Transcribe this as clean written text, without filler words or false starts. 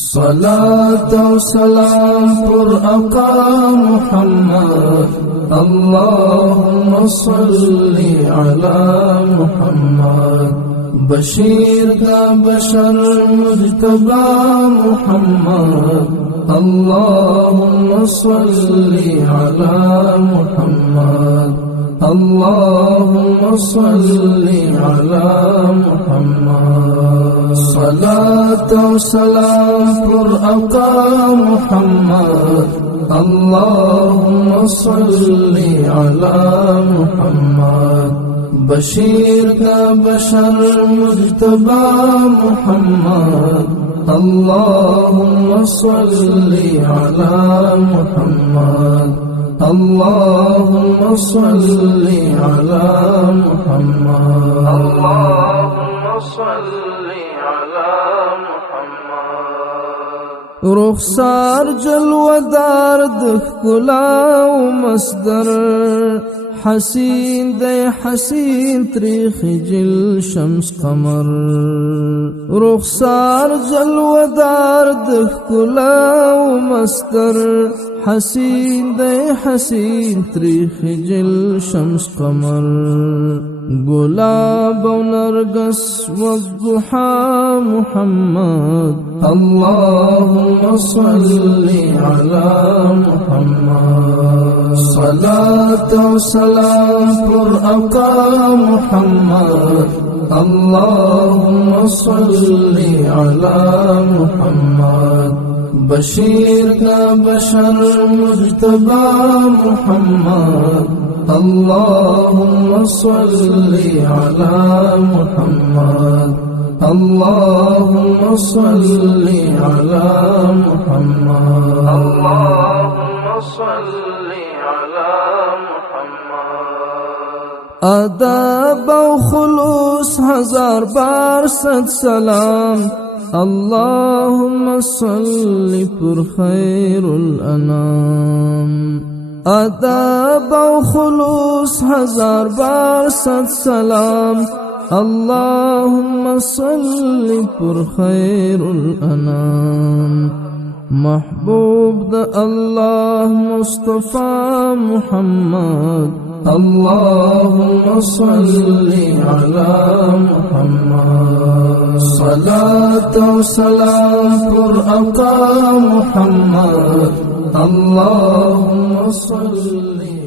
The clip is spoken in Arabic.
صلاة و سلام پر آقا محمد اللهم صل على محمد بشیر دا بشر مجتبى محمد اللهم صل على محمد اللهم صل على محمد صلاة و سلام پر آقا محمد اللهم صل على محمد بشیر کا بشر مجتبى محمد اللهم صل على محمد اللهم صل على محمد اللهم صل على محمد رخسار جلودار دخلا و مصدر حسین دے حسین تریخ جل شمس قمر رخسار جلودار دخلا و مصدر حسین دے حسین تریخ جل شمس قمر گلاب و نرگس والضحى محمد اللهم صل على محمد صلاة و سلام پر آقا محمد اللهم صل على محمد بشیر کا بشر مجتبى محمد اللهم صل على محمد اللهم صل على محمد اللهم صل على محمد آداب و خلوص ہزار بار صد سلام اللهم صل پر خیر الانام آداب و خلوص ہزار بار صد سلام اللهم صل پر خیر الانام محبوب دا اللہ مصطفى محمد اللهم صل على محمد صلاة و سلام پر آقا محمد اللهم صل